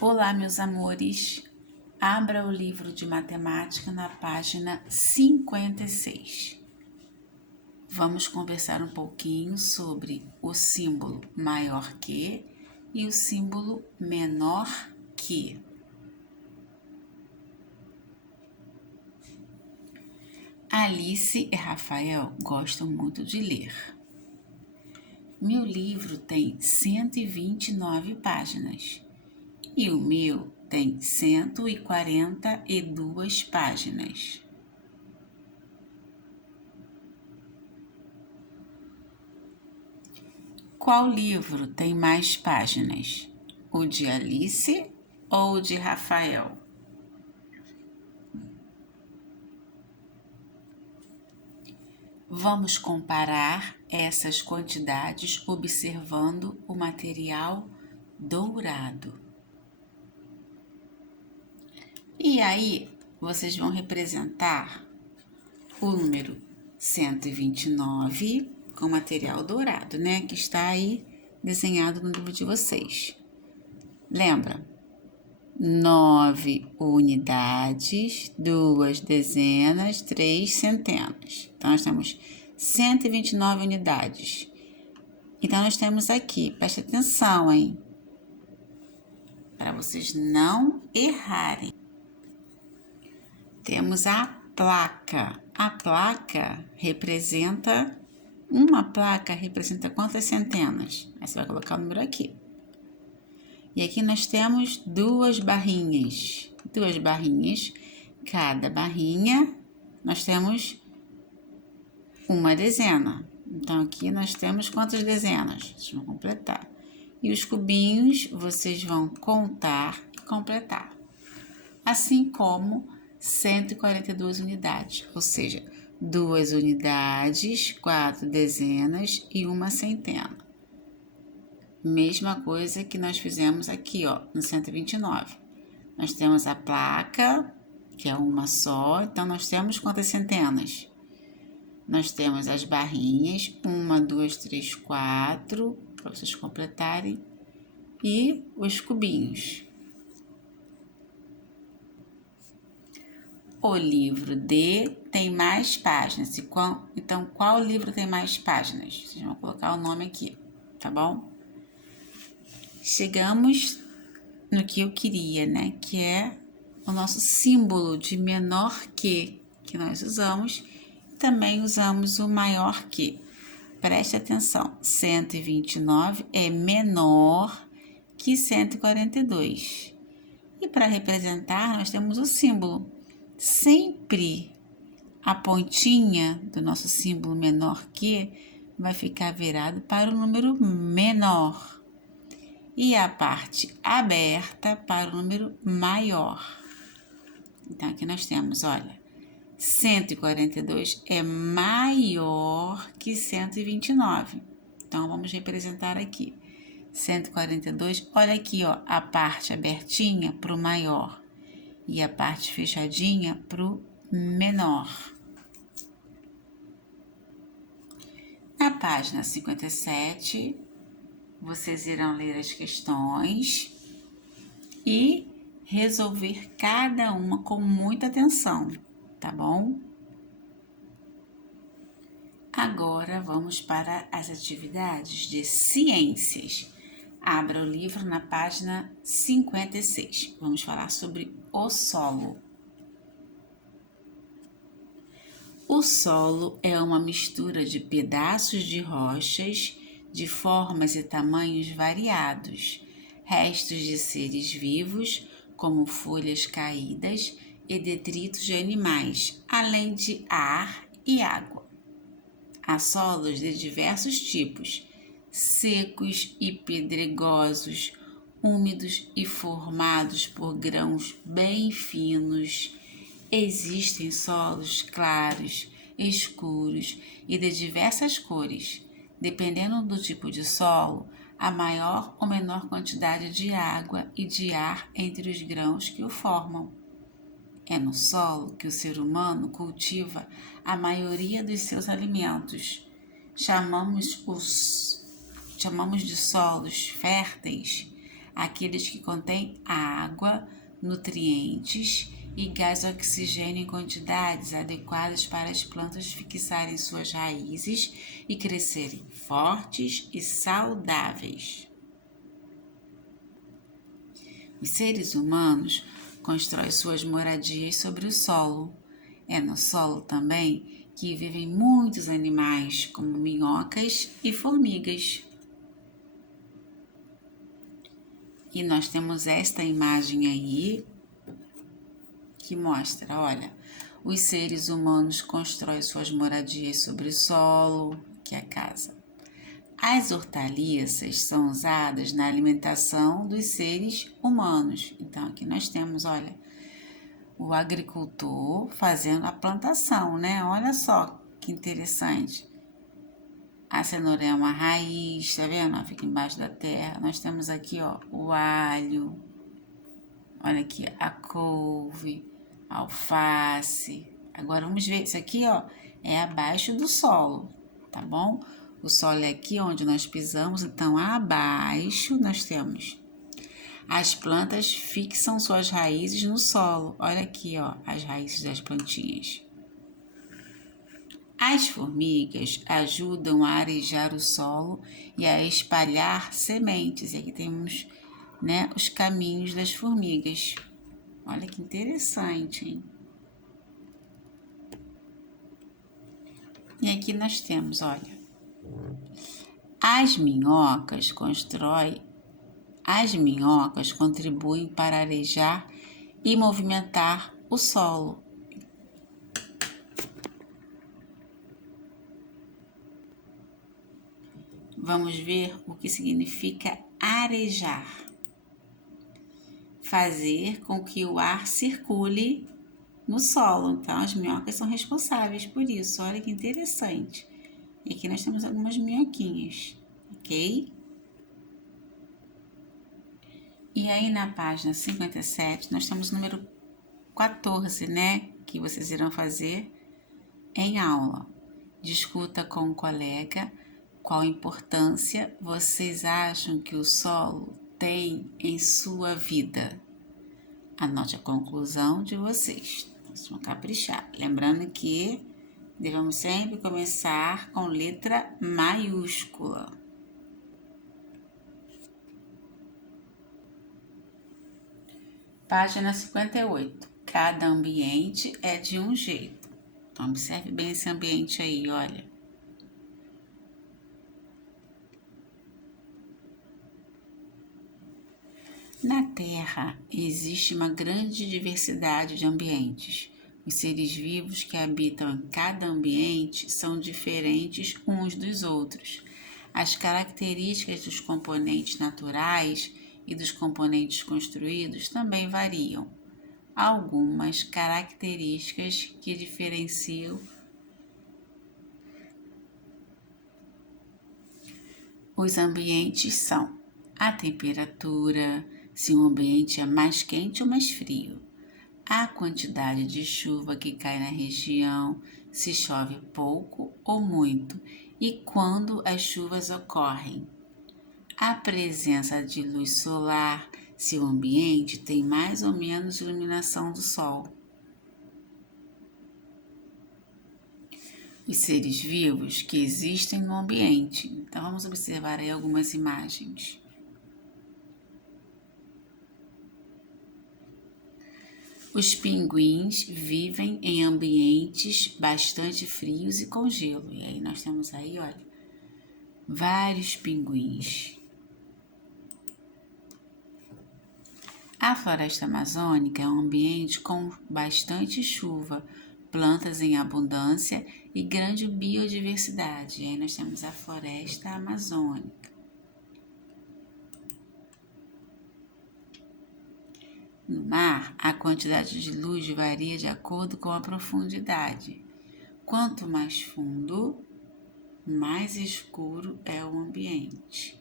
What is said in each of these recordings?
Olá, meus amores. Abra o livro de matemática na página 56. Vamos conversar um pouquinho sobre o símbolo maior que e o símbolo menor que. Alice e Rafael gostam muito de ler. Meu livro tem 129 páginas e o meu tem 142 páginas. Qual livro tem mais páginas? O de Alice ou o de Rafael? Vamos comparar essas quantidades observando o material dourado. E aí, vocês vão representar o número 129 com material dourado, né? Que está aí desenhado no livro de vocês. Lembra? 9 unidades, 2 dezenas, 3 centenas. Então, nós temos 129 unidades. Então, nós temos aqui, preste atenção, hein? Para vocês não errarem. Temos a placa. A placa representa, uma placa representa quantas centenas? Aí você vai colocar o número aqui. E aqui nós temos duas barrinhas. Cada barrinha nós temos uma dezena. Então, aqui nós temos quantas dezenas? Vocês vão completar. E os cubinhos vocês vão contar e completar. Assim como 142 unidades, ou seja, 2 unidades, 4 dezenas e uma centena. Mesma coisa que nós fizemos aqui, ó, no 129. Nós temos a placa, que é uma só, então nós temos quantas centenas? Nós temos as barrinhas, 1, 2, 3, 4, para vocês completarem, e os cubinhos. O livro D tem mais páginas. Então, qual livro tem mais páginas? Vocês vão colocar o nome aqui, tá bom? Chegamos no que eu queria, né? Que é o nosso símbolo de menor que nós usamos. E também usamos o maior que. Preste atenção, 129 é menor que 142. E para representar, nós temos o símbolo. Sempre a pontinha do nosso símbolo menor que vai ficar virado para o número menor e a parte aberta para o número maior. Então, aqui nós temos, olha, 142 é maior que 129. Então, vamos representar aqui. 142, olha aqui, ó, a parte abertinha para o maior e a parte fechadinha para o menor. Na página 57, vocês irão ler as questões e resolver cada uma com muita atenção, tá bom? Agora vamos para as atividades de ciências. Abra o livro na página 56. Vamos falar sobre o solo. O solo é uma mistura de pedaços de rochas de formas e tamanhos variados, restos de seres vivos, como folhas caídas e detritos de animais, além de ar e água. Há solos de diversos tipos, secos e pedregosos, úmidos e formados por grãos bem finos. Existem solos claros, escuros e de diversas cores. Dependendo do tipo de solo, há maior ou menor quantidade de água e de ar entre os grãos que o formam. É no solo que o ser humano cultiva a maioria dos seus alimentos. Chamamos de solos férteis aqueles que contêm água, nutrientes e gás oxigênio em quantidades adequadas para as plantas fixarem suas raízes e crescerem fortes e saudáveis. Os seres humanos constroem suas moradias sobre o solo. É no solo também que vivem muitos animais, como minhocas e formigas. E nós temos esta imagem aí que mostra, olha, os seres humanos constroem suas moradias sobre o solo, que é a casa. As hortaliças são usadas na alimentação dos seres humanos. Então, aqui nós temos, olha, o agricultor fazendo a plantação, né? Olha só que interessante. A cenoura é uma raiz, tá vendo? Fica embaixo da terra. Nós temos aqui, ó, o alho. Olha aqui, a couve, a alface. Agora, vamos ver, isso aqui, ó, é abaixo do solo, tá bom? O solo é aqui onde nós pisamos, então abaixo nós temos. As plantas fixam suas raízes no solo. Olha aqui, ó, as raízes das plantinhas. As formigas ajudam a arejar o solo e a espalhar sementes. E aqui temos, né, os caminhos das formigas. Olha que interessante, hein? E aqui nós temos, olha, as minhocas contribuem para arejar e movimentar o solo. Vamos ver o que significa arejar. Fazer com que o ar circule no solo. Então, as minhocas são responsáveis por isso. Olha que interessante. E aqui nós temos algumas minhoquinhas, ok? E aí na página 57, nós temos o número 14, né? Que vocês irão fazer em aula. Discuta com o colega qual importância vocês acham que o solo tem em sua vida. Anote a conclusão de vocês. Vamos caprichar. Lembrando que devemos sempre começar com letra maiúscula. Página 58. Cada ambiente é de um jeito. Então, observe bem esse ambiente aí, olha. Na Terra existe uma grande diversidade de ambientes. Os seres vivos que habitam em cada ambiente são diferentes uns dos outros. As características dos componentes naturais e dos componentes construídos também variam. Algumas características que diferenciam os ambientes são a temperatura, se um ambiente é mais quente ou mais frio, a quantidade de chuva que cai na região, se chove pouco ou muito e quando as chuvas ocorrem, a presença de luz solar, se o ambiente tem mais ou menos iluminação do sol. Os seres vivos que existem no ambiente. Então, vamos observar aí algumas imagens. Os pinguins vivem em ambientes bastante frios e com gelo. E aí nós temos aí, olha, vários pinguins. A floresta amazônica é um ambiente com bastante chuva, plantas em abundância e grande biodiversidade. E aí nós temos a floresta amazônica. No mar, a quantidade de luz varia de acordo com a profundidade. Quanto mais fundo, mais escuro é o ambiente.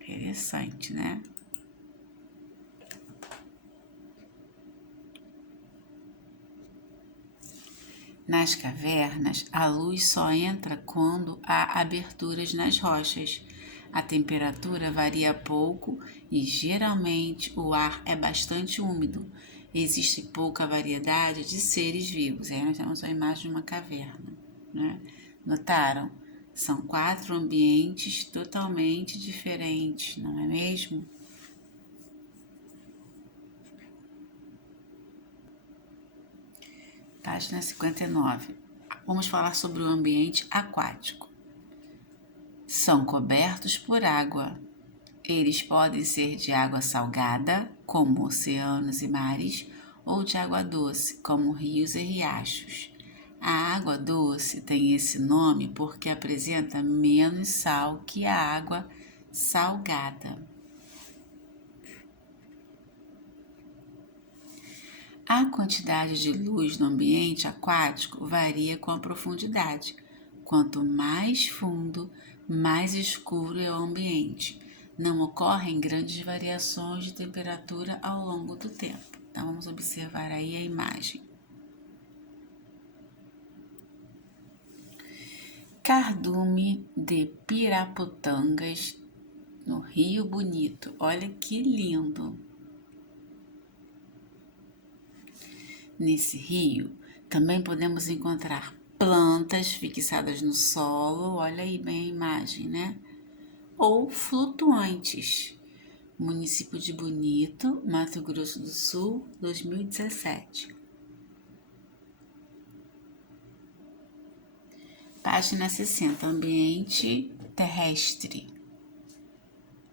Interessante, né? Nas cavernas, a luz só entra quando há aberturas nas rochas. A temperatura varia pouco e geralmente o ar é bastante úmido. Existe pouca variedade de seres vivos. Aí nós temos a imagem de uma caverna, né? Notaram? São 4 ambientes totalmente diferentes, não é mesmo? Página 59. Vamos falar sobre o ambiente aquático. São cobertos por água. Eles podem ser de água salgada, como oceanos e mares, ou de água doce, como rios e riachos. A água doce tem esse nome porque apresenta menos sal que a água salgada. A quantidade de luz no ambiente aquático varia com a profundidade. Quanto mais fundo, mais escuro é o ambiente. Não ocorrem grandes variações de temperatura ao longo do tempo. Então, vamos observar aí a imagem. Cardume de Pirapotangas, no Rio Bonito. Olha que lindo! Nesse rio, também podemos encontrar plantas fixadas no solo, olha aí bem a imagem, né? Ou flutuantes. Município de Bonito, Mato Grosso do Sul, 2017. Página 60. Ambiente terrestre.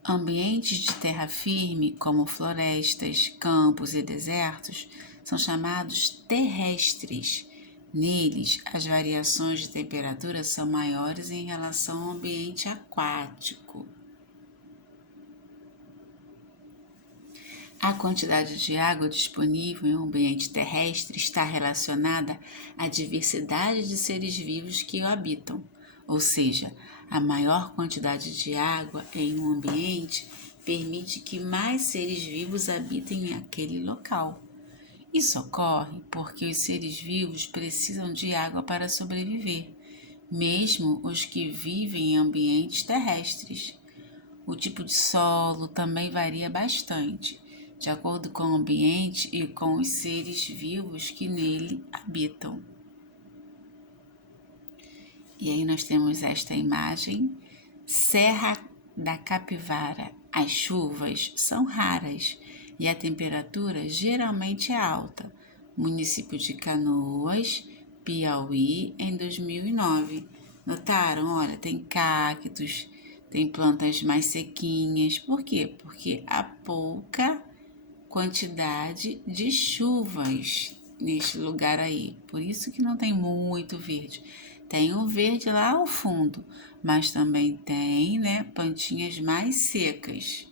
Ambientes de terra firme, como florestas, campos e desertos, são chamados terrestres. Neles, as variações de temperatura são maiores em relação ao ambiente aquático. A quantidade de água disponível em um ambiente terrestre está relacionada à diversidade de seres vivos que o habitam, ou seja, a maior quantidade de água em um ambiente permite que mais seres vivos habitem aquele local. Isso ocorre porque os seres vivos precisam de água para sobreviver, mesmo os que vivem em ambientes terrestres. O tipo de solo também varia bastante, de acordo com o ambiente e com os seres vivos que nele habitam. E aí nós temos esta imagem, Serra da Capivara. As chuvas são raras e a temperatura geralmente é alta. Município de Canoas, Piauí, em 2009. Notaram? Olha, tem cactos, tem plantas mais sequinhas. Por quê? Porque há pouca quantidade de chuvas neste lugar aí. Por isso que não tem muito verde. Tem o verde lá ao fundo, mas também tem, né, plantinhas mais secas.